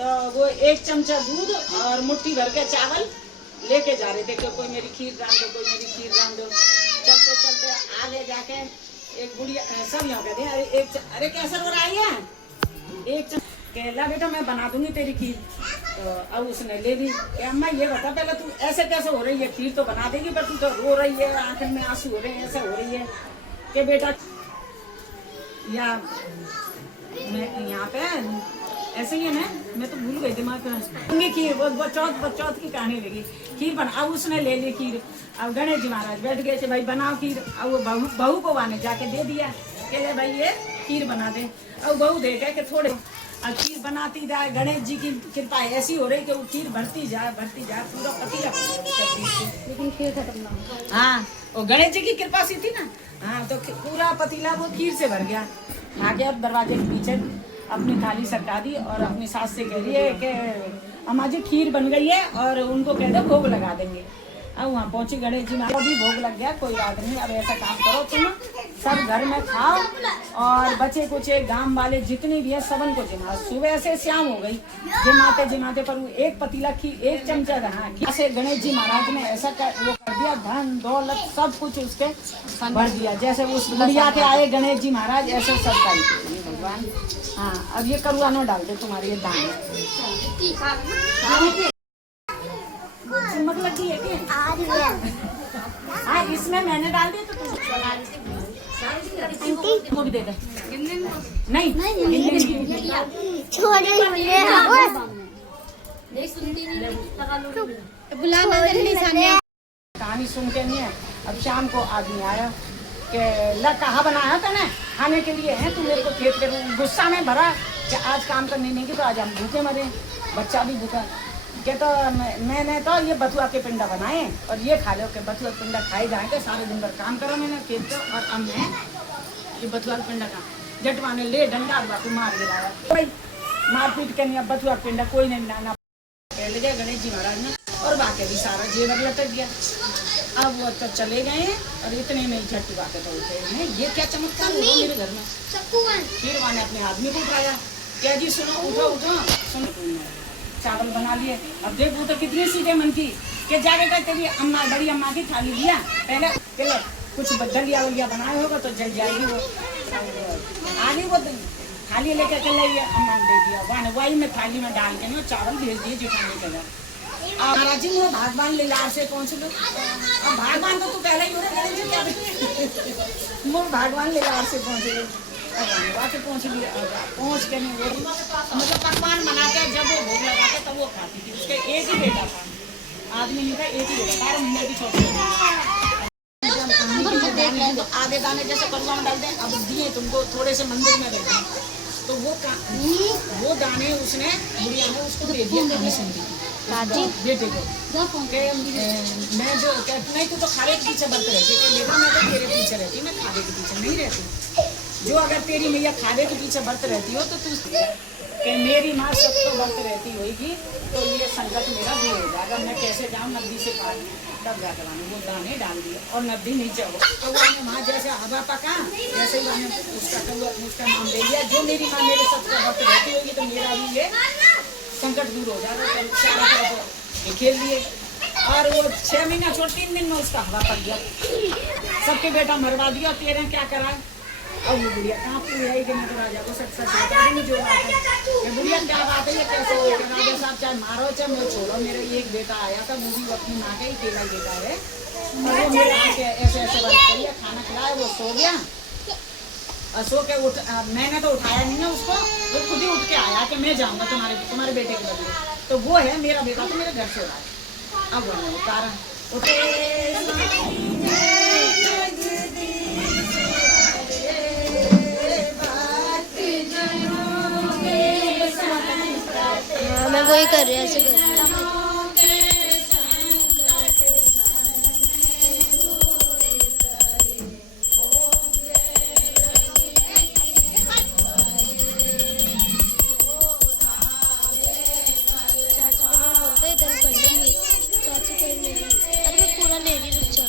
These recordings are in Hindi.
तो वो 1 चमचा दूध और मुट्ठी भर के चावल लेके जा रहे थे कि कोई मेरी खीर रान दो, कोई मेरी खीर रान दो। चलते चलते आगे जाके एक बुढ़िया सब यहाँ कहते हैं अरे कैसा हो रहा है 1 कहला बेटा मैं बना दूंगी तेरी खीर। तो अब उसने ले ली कि अम्मा ये बता पहले तू ऐसे कैसे हो रही है, खीर तो बना देगी पर तू तो रो रही है, आंखों में आंसू हो रहे हैं, ऐसे हो रही है कि बेटा या मैं यहाँ पे ऐसे ही है ना, मैं तो भूल गई दिमाग में खीर। वो चौथ की कहानी लगी खीर बना। अब उसने ले ली खीर। अब गणेश जी महाराज बैठ गए थे भाई बनाओ खीर। अब वो बहू को आने जाके दे दिया कि ले भाई ये खीर बना दे। अब बहू दे गए कि थोड़े अब खीर बनाती जाए। गणेश जी की कृपा ऐसी हो रही कि वो खीर भरती जाए पूरा पतीला। लेकिन खीर खत्म ना हो। हाँ वो गणेश जी की कृपा सी थी ना। हाँ तो पूरा पतीला वो खीर से भर गया। आगे अब दरवाजे के पीछे अपनी थाली सरका दी और अपनी सास से कह रही है कि अम्मा जी खीर बन गई है और उनको कह दो भोग लगा देंगे। अब वहाँ पहुंची गणेश जी महाराज भी भोग लग गया। कोई बात नहीं, अब ऐसा काम करो तुम सब घर में खाओ और बचे कुचे गांव वाले जितने भी है सबन को जिमा। सुबह से शाम हो गई जिमाते पर एक पतीला खीर 1 चमचा रहा। ऐसे गणेश जी महाराज ने ऐसा वो कर दिया, धन दौलत सब कुछ उसके भर दिया। जैसे उस बुढ़िया के आए गणेश जी महाराज ऐसे सब कर भगवान। हाँ अब ये करुआनो डाल दे तुम्हारे ये दाने चमक लगी है क्या? हाँ इसमें मैंने डाल दिया तो तुम भी दे दे। नहीं कहानी सुन के नहीं है। अब शाम को आदमी आया कि ला कहा बनाया तूने खाने के लिए है, तू मेरे को खेत कर गुस्सा में भरा कि आज काम करने नहीं की तो आज हम भूखे मरे, बच्चा भी भूखा। के तो मैंने तो ये बथुआ के पिंडा बनाए और ये खा लो के बथुआ के पिंडा खाए जाएंगे। सारे दिन भर काम करो मैंने खेत को और अब मैं ये बथुआ के पिंडा का जटवा ने ले डंडा बापू मार गिराया भाई मारपीट के नहीं। अब बथुआ के पिंडा कोई नहीं बनाना ले गया गणेश जी महाराज ने और बाकी भी सारा जेवर लटक गया। अब वो तो चले गए और इतने में झट बातें तो उठे ये क्या चमत्कार हुआ मेरे घर में। फिर मैंने अपने आदमी को उठाया क्या जी सुनो उठो सुनो चावल बना लिए। अब देखो तो कितनी सीधे मन की कि जाके का तेरी अम्मा बड़ी अम्मा की थाली लिया पहले कुछ दलिया वलिया बनाए होगा तो जल जाएगी। वो आगे वो थाली लेकर चले गए अम्मा ने दे दिया वही में थाली में डाल के चावल भेज दिए जेठानी के घर। महाराज जी वो भागवान लीलार से पहुँच लो। अब भागवान तो तू पहले ही हो रहा भागवान लीलार से पहुँच लो। पहुँच लिया पहुँच के नहीं मतलब पकवान बनाते जब वो भोग लगाते तब वो खाती थी। उसके एक ही बेटा था, आदमी नहीं था, एक ही बेटा 12 महीने की छोटी तो आधे दाने जैसे पकवान डाल दें। अब दिए तुमको थोड़े से मंदिर में रख दें तो वो दाने उसने बुढ़िया ने उसको दे दिया कहीं सुनती बेटे को मैं जो नहीं तू तो खाने के पीछे बरत रहती लेकिन मैं तो तेरे पीछे रहती, मैं खाने के पीछे नहीं रहती। जो अगर तेरी मैया खाने के पीछे बरत रहती हो तो तू कि मेरी माँ सब तो बरत रहती होगी तो ये संकट मेरा दूर हो जाएगा। मैं कैसे जाऊँ नदी से पार तब जाकर आने वो दाने डाल दिए और नदी नीचे हो तो वो माँ जैसे हवा पका वैसे ही मैंने उसका नाम ले लिया। जो मेरी माँ मेरे सब का बरत रहती होगी तो मेरा भी ये संकट दूर हो जाएगा। तो चारों तरफ खेल लिए और वो 6 महीना छोड़ 3 दिन में उसका हवा पक गया। सबके बेटा मरवा दिया। तेरे क्या करा अब वो बुढ़िया कहाँ पूरी है कि मैं तो राजा को सच बता दूंगी जो बात है। ये बुढ़िया क्या बात है ये कैसे हो राजा साहब चाहे मारो चाहे मैं छोड़ो मेरा एक बेटा आया था वो भी अपनी माँ का ही अकेला बेटा है और वो मेरे ऐसे ऐसे बात करिए खाना खिलाया वो सो गया और सो के मैंने तो उठाया नहीं ना उसको, वो खुद ही उठ के आया कि मैं जाऊँगा तुम्हारे बेटे के बदले। तो वो है मेरा बेटा तो मेरे घर से रहा है। अब वो उतारा मैं वही कर रही ऐसे कर रही चाची कर मेरी अरे मैं पूरा ले रही रुक जा।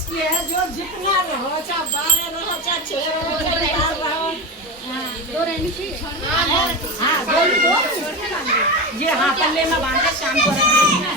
बस की है, जो जितना रहो, चाहे 12 रहो, चाहे 6 रहो, चाहे 4 रहो। दो रहनी चाहिए। हाँ, दो। ये हाँ पल्ले में बांध के शाम को रख देना।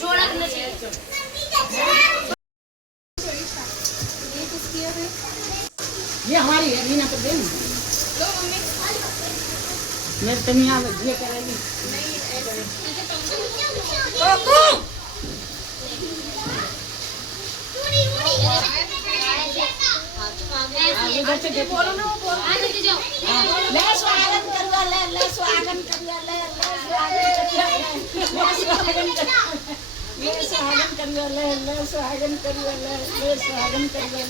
जोड़ा करना चाहिए। ये हमारी है, रीना को देना। मेरे तनिया में ये करेगी। इधर से बोलो ना, वो बोलो। ले स्वागत करिया, ले स्वागत करिया, ले स्वागत करिया, ले स्वागत करिया, ले स्वागत करिया, ले स्वागत करिया, ले स्वागत करिया,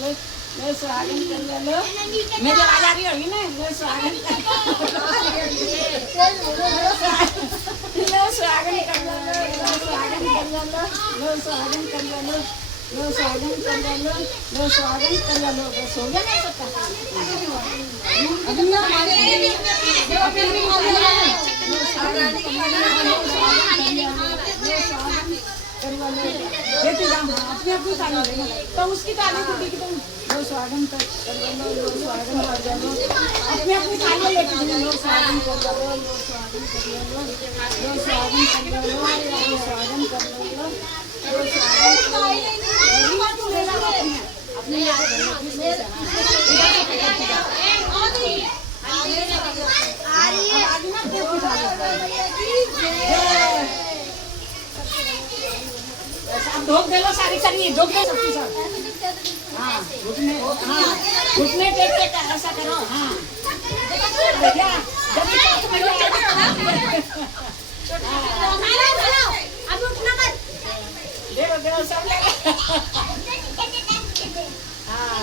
ले स्वागत करिया, ले। मेरी आवाज आ रही होगी ना? ले स्वागत करिया, ले स्वागत करिया, ले स्वागत करिया, ले स्वागत करिया, लो स्वागत कर लो, लो स्वागत कर लो। बस हो गया ना सबका? अभी ना हमारे बेटी राम अपने अपनी ताली देना, तो उसकी ताली को देखी तुम। लो स्वागत कर लो, लो स्वागत कर लो, अपने अपनी ताली लेके देना। लो स्वागत कर लो, लो स्वागत कर लो, लो स्वागत कर लो, लो स्वागत कर लो, लो अपने धोख दे लो सारी सारी, धोख दो सबकी सब। हाँ घुटने टेक के ऐसा करो। हाँ भैया अब उठना मत, देखो सब लगा। हाँ